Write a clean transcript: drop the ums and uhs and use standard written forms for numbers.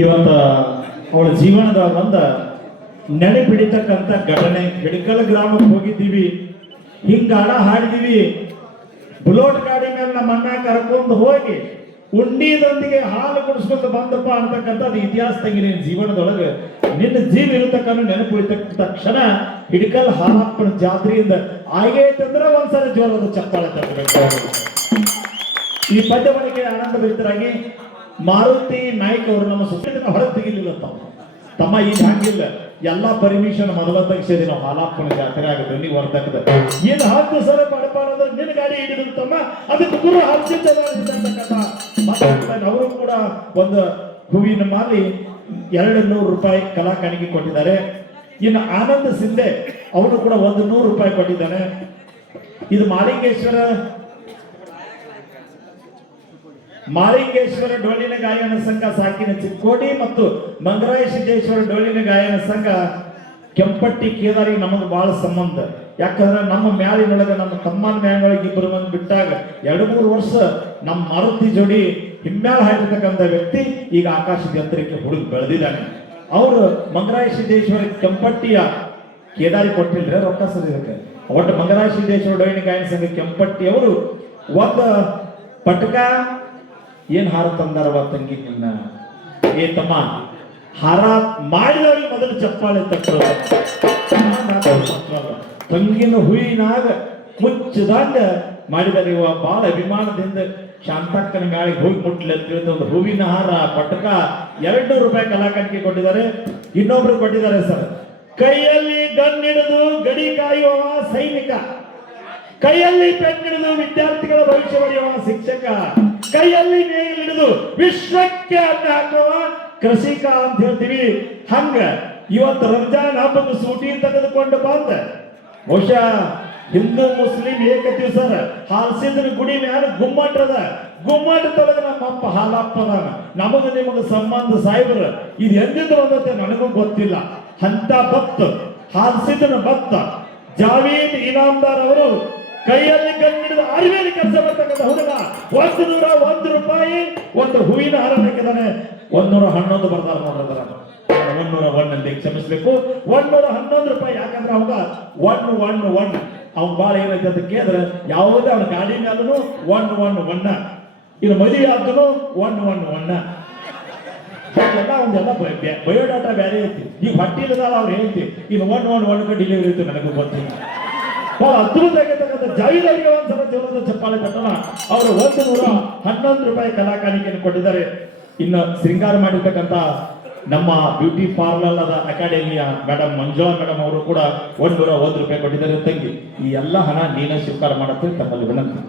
ಇವತ್ತ ಅವಳ ಜೀವನದ ಒಂದು ನೆನಪಿಡಿತಕ್ಕಂಥ ಘಟನೆ. ಹಿಡಕಲ್ ಗ್ರಾಮಕ್ಕೆ ಹೋಗಿದ್ದೀವಿ, ಹಿಂಗ ಹಾಡ ಹಾಡಿದೀವಿ. ಬುಲೋಟ್ ಗಾಡಿ ಮೇಲೆ ನಮ್ಮ ಅಣ್ಣ ಕರ್ಕೊಂಡು ಹೋಗಿ ಉಂಡಿದೊಂದಿಗೆ ಹಾಲು ಕುಡಿಸ್ಕೊಂಡು ಬಂದಪ್ಪ ಅಂತಕ್ಕಂಥದ್ದು ಇತಿಹಾಸ ತಂಗಿ ನಿನ್ನ ಜೀವನದೊಳಗೆ ನಿನ್ನ ಜೀವ ಇರತಕ್ಕಂಥ ನೆನಪುಳಿತಕ್ಕಂಥ ಕ್ಷಣ ಹಿಡಕಲ್ ಹಾಲಪ್ಪನ ಜಾತ್ರೆಯಿಂದ ಆಗೈತಂದ್ರೆ ಒಂದ್ಸಲ ಜೋರದ ಚಪ್ಪಾಳೆ ತರಬೇಕು. ಈ ಪದ್ಯಗಳಿಗೆ ಆನಂದ ಭರಿತರಾಗಿ ಮಾರುತಿ ನಾಯ್ಕ ಅವರು ನಮ್ಮ ಸುತ್ತಲಿನ ಹೊರಗೆ ತೆಗಿಲಿಲ್ಲ ತಮ್ಮ ಈಗ ಹಂಗಿಲ್ಲ, ಎಲ್ಲಾ ಪರ್ಮಿಷನ್ ಮೊದಲ ತೆಗಿಸಿದ್ವಿ ನಾವು. ಹಾಲಪ್ಪನ ಜಾತ್ರೆ ಆಗುತ್ತೆ ನೀವು ಹೊರತಕ್ಕದ ಇನ್ನು 10 ಸಲ ಪಡಪಾಡೋದ್ರೆ ನಿನ್ನ ಗಾಡಿ ಹಿಡಿದ್ರು ತಮ್ಮ, ಅದಕ್ಕೆ ಗುರು ಹಚ್ಚಿರ್ತಕ್ಕಂಥ ಅವರು ಕೂಡ ಒಂದು ಹೂವಿನ ಮಾಲಿ 200 ರೂಪಾಯಿ ಕಲಾ ಕಾಣಿಕೆ ಕೊಟ್ಟಿದ್ದಾರೆ. ಇನ್ನು ಆನಂದ್ ಸಿಂಧೆ ಅವರು ಕೂಡ 100 ರೂಪಾಯಿ ಕೊಟ್ಟಿದ್ದಾನೆ. ಇದು ಮಾಲಿಂಗೇಶ್ವರ ಡೊಳ್ಳಿನ ಗಾಯನ ಸಂಘ ಸಾಕಿನ ಚಿಕ್ಕೋಡಿ ಮತ್ತು ಮಂಗರಾಯ ಸಿದ್ದೇಶ್ವರ ಡೊಳ್ಳಿನ ಗಾಯನ ಸಂಘ ಕೆಂಪಟ್ಟಿ ಕೇದಾರಿ ನಮಗೆ ಬಹಳ ಸಂಬಂಧ. ಯಾಕಂದ್ರೆ ನಮ್ಮ ಮ್ಯಾಲಿನೊಳಗೆ ನಮ್ಮ ತಮ್ಮನ ಮ್ಯಾಲೊಳಗೆ ಇಬ್ಬರು ಮಂದಿ ಬಿಟ್ಟಾಗ 2-3 ವರ್ಷ ನಮ್ಮ ಮಾರುತಿ ಜೋಡಿ ಹಿಮ್ಮ್ಯಾಲ ಹಾಕಿರ್ತಕ್ಕಂಥ ವ್ಯಕ್ತಿ ಈಗ ಆಕಾಶದ ಎತ್ತರಕ್ಕೆ ಹುಡುಗಿ ಬೆಳೆದಿದ್ದಾನೆ. ಅವರು ಮಂಗರಾಯ ಸಿದ್ದೇಶ್ವರ ಕೆಂಪಟ್ಟಿಯ ಕೇದಾರಿ ಕೊಟ್ಟಿಲ್ರೆ ರೊಕ್ಕ ಸರಿ ಇದಕ್ಕೆ. ಒಟ್ಟು ಮಂಗರಾಯ ಸಿದ್ದೇಶ್ವರ ಡೊಳ್ಳಿನ ಗಾಯನ ಸಂಘ ಕೆಂಪಟ್ಟಿ ಅವರು ಒಂದು ಪಟಕ ಏನ್ ಹಾರ ತಂದಾರವ ತಂಗಿ ನಿನ್ನ ಏ ತಮ್ಮ, ಹಾರ ಮಾಡಿದವ್ರಿಗೆ ಮೊದಲು ಚಪ್ಪಾಳೆ ತಟ್ಟರು. ತಂಗಿನ ಹೂವಿನಾಗ ಮುಚ್ಚದಂಗ ಮಾಡಿದರೆ ಇವ ಬಹಳ ಅಭಿಮಾನದಿಂದ ಶಾಂತಕ್ಕನ ಮ್ಯಾಳಿಗೆ ಹೋಗಿ ಮುಟ್ಲಿ ತಿಳಿದ ಒಂದು ಹೂವಿನ ಹಾರ ಪಟಕ 200 ರೂಪಾಯಿ ಕಲಾಕಾಣಿಕೆ ಕೊಟ್ಟಿದ್ದಾರೆ. ಇನ್ನೊಬ್ರು ಕೊಟ್ಟಿದ್ದಾರೆ ಸರ್, ಕೈಯಲ್ಲಿ ಗನ್ ಹಿಡಿದು ಗಡಿ ಕಾಯುವ ಸೈನಿಕ, ಕೈಯಲ್ಲಿ ಪೆನ್ ಹಿಡಿದು ವಿದ್ಯಾರ್ಥಿಗಳ ಭವಿಷ್ಯ ಬರೆಯುವ ಶಿಕ್ಷಕ, ಕೈಯಲ್ಲಿ ನೇಗಿಲು ಹಿಡಿದು ವಿಶ್ವಕ್ಕೆ ಅನ್ನ ಹಾಕುವ ಕೃಷಿಕ ಅಂತ ಹೇಳ್ತೀವಿ. ಹಂಗ ಇವತ್ತು ರಂಜಾನ್ ಹಬ್ಬದ ಸೂಟಿ ತೆಗೆದುಕೊಂಡು ಬಂದ ಬಹುಶಃ ಹಿಂದೂ ಮುಸ್ಲಿಂ ಏಕತೆ ಸರ್. ಹಾಲ್ಸಿದ್ರ ಗುಡಿ ಮ್ಯಾಲ ಗುಮ್ಮಟದ ಗುಮ್ಮಟದೊಳಗೆ ನಮ್ಮ ಅಪ್ಪ ಹಾಲಪ್ಪದ ನಮಗ ನಿಮಗ ಸಂಬಂಧ ಸಾಹೇಬ್ರ ಇದು ಎಂದಿದ್ರು ಬಂದತೆ ನನಗೂ ಗೊತ್ತಿಲ್ಲ. ಅಂತ ಭಕ್ತ ಹಾಲ್ಸಿದ್ರ ಭಕ್ತ ಜಾವೀದ್ ಇನಾಮ್ದಾರ್ ಅವರು ಕೈಯಲ್ಲಿ ಗಣ್ಣಿಡಿದ ಅರಿವೇಲಿ ಕೆಲಸ ಬರ್ತಕ್ಕಂಥ ಹುಡುಗ 101 ರೂಪಾಯಿ ಒಂದು ಹೂವಿನ ಹಾರ ಹಾಕಿದ್ದಾನೆ. 111 ಬರ್ತಾರ ನೋಡ್ರ, 101 ಅಂತ ಕ್ಷಮಿಸ್ಬೇಕು, 111 ರೂಪಾಯಿ. ಯಾಕಂದ್ರೆ ಅವಾಗ 111 ಅವ್ನ ಬಾಳ ಏನೈತೆ ಅಂತ ಕೇಳಿದ್ರೆ ಯಾವುದೇ ಅವನ ಗಾಡಿ ಮೇಲೂ 111, ಇನ್ನು ಮದುವೆ ಆದ್ರೂ 111 ಎಲ್ಲ ಒಂದೆಲ್ಲ ಬಯೋಡಾಟಾ ಬೇರೆ ಐತಿ. ಈಗ ಹೊಟ್ಟಿಲಿದಾರ ಅವ್ರು ಹೇಳ್ತಿ ಇನ್ನು 111 ಡಿಲಿವರಿ ಐತಿ ನನಗೂ ಗೊತ್ತಿಲ್ಲ. ಬಹಳ ಅದ್ಭುತವಾಗಿರ್ತಕ್ಕಂಥ ಜಾವೀದವರಿಗೆ ಒಂದ್ಸಲ ಜೋರದ ಚಪ್ಪಾಳೆ ತಟ್ಟೋಣ. ಅವರು 111 ರೂಪಾಯಿ ಕಲಾ ಕಾಣಿಕೆಯನ್ನು ಕೊಟ್ಟಿದ್ದಾರೆ. ಇನ್ನು ಶೃಂಗಾರ ಮಾಡಿರ್ತಕ್ಕಂಥ ನಮ್ಮ ಬ್ಯೂಟಿ ಪಾರ್ಲರ್ ಅಕಾಡೆಮಿಯ ಮೇಡಮ್ ಮಂಜುಳಾ ಮೇಡಮ್ ಅವರು ಕೂಡ 101 ರೂಪಾಯಿ ಕೊಟ್ಟಿದ್ದಾರೆ. ತಂಗಿ ಈ ಎಲ್ಲ ಹಣ ನೀನೇ ಸ್ವೀಕಾರ ಮಾಡುತ್ತೆ ತಮ್ಮಲ್ಲಿ ವಿನಂತಿ.